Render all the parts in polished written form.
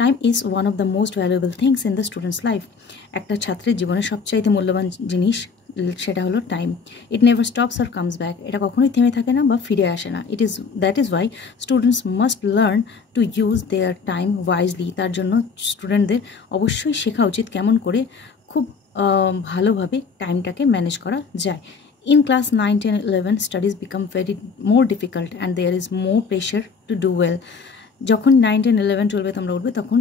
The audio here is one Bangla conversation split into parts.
Time is one of the most valuable things in the students life. একটা ছাত্রের জীবনে সবচাইতে মূল্যবান জিনিস সেটা হলো time. It never stops or comes back. এটা কখনোই থেমে থাকে না বা ফিরে আসে না। That is why students must learn to use their time wisely. তার জন্য স্টুডেন্টদের অবশ্যই শেখা উচিত কেমন করে খুব ভালোভাবে টাইমটাকে ম্যানেজ করা যায়। In class 9, 10, 11, studies become very more difficult and there is more pressure to do well. যখন 9, 10, 11, 12 তোমরা উঠবে তখন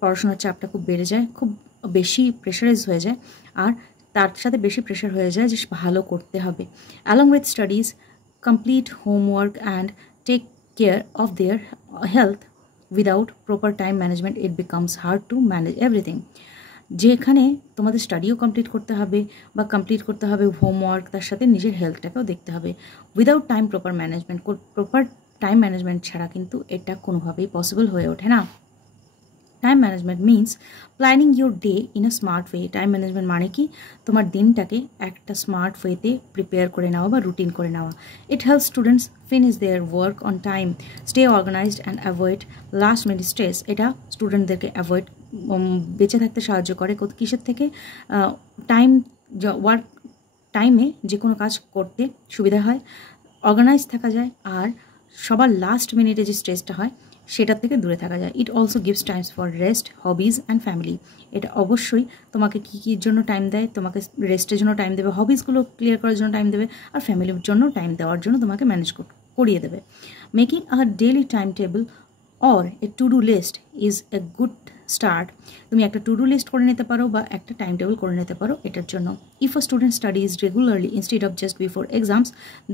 পড়াশোনার চাপটা খুব বেড়ে যায়, খুব বেশি প্রেশারাইজ হয়ে যায়, আর তার সাথে বেশি প্রেশার হয়ে যায় যে ভালো করতে হবে। Along with studies, complete homework and take care of their health. Without proper time management, it becomes hard to manage everything. যেখানে তোমাদের স্টাডিও কমপ্লিট করতে হবে বা কমপ্লিট করতে হবে হোমওয়ার্ক, তার সাথে নিজের হেলথটাকেও দেখতে হবে। Without time proper time management ছাড়া কিন্তু এটা কোনোভাবেই পসিবল হয়ে ওঠে না। Time management means planning your day in a smart way. Time management মানে কি? তোমার দিনটাকে একটা স্মার্ট ওয়েতে প্রিপেয়ার করে নেওয়া বা রুটিন করে নেওয়া। It helps students finish their work on time, stay organized and avoid last minute stress. এটা স্টুডেন্টদেরকে বেঁচে থাকতে সাহায্য করে। কিসের থেকে? টাইমে যে কোনো কাজ করতে সুবিধা হয়, অর্গানাইজ থাকা যায়, আর সবার লাস্ট মিনিটে যে স্ট্রেসটা হয় সেটার থেকে দূরে থাকা যায়। It also gives Times for rest, hobbies and family. এটা অবশ্যই তোমাকে কী জন্য টাইম দেয়? তোমাকে রেস্টের জন্য টাইম দেবে, হবিজগুলো ক্লিয়ার করার জন্য টাইম দেবে, আর ফ্যামিলির জন্য টাইম দেওয়ার জন্য তোমাকে ম্যানেজ করিয়ে দেবে। Making a daily time table or a to do list is a good start. তুমি একটা টু ডু লিস্ট করে নিতে পারো বা একটা টাইম টেবিল করে নিতে পারো এটার জন্য। If a student studies regularly instead of just before exams,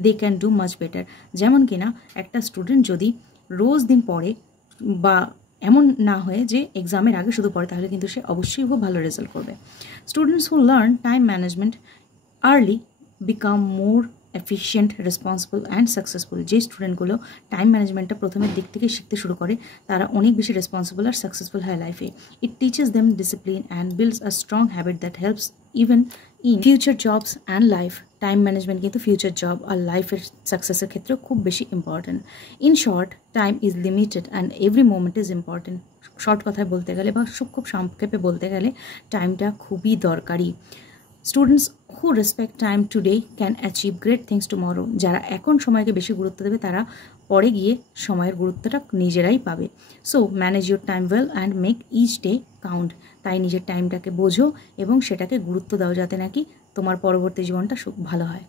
they can do much better. যেমন কিনা একটা স্টুডেন্ট যদি রোজ দিন পড়ে, বা এমন না হয়ে যে এক্সামের আগে শুধু পড়ে, তাহলে কিন্তু সে অবশ্যই খুব ভালো রেজাল্ট করবে। Students who learn time management early become more efficient, responsible and successful. যে স্টুডেন্টগুলো টাইম ম্যানেজমেন্টটা প্রথমের দিক থেকে শিখতে শুরু করে তারা অনেক বেশি রেসপন্সিবল আর সাকসেসফুল হয় লাইফে। It teaches them discipline and builds a strong habit that helps even in future jobs and life. Time management কিন্তু ফিউচার জব আর লাইফের সাকসেসের ক্ষেত্রেও খুব বেশি important. In short, time is limited and every moment is important. Short কথায় বলতে গেলে বা খুব সংক্ষেপে বলতে গেলে টাইমটা খুবই দরকারি। Students who respect time today can achieve great things tomorrow. যারা এখন সময়কে বেশি গুরুত্ব দেবে তারা পরে গিয়ে সময়ের গুরুত্বটা নিজেরাই পাবে। So manage your time well and make each day count. তাই নিজের টাইমটাকে বোঝো এবং সেটাকে গুরুত্ব দাও যাতে নাকি তোমার পরবর্তী জীবনটা ভালো হয়।